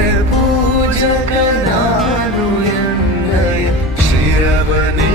पूजक दानय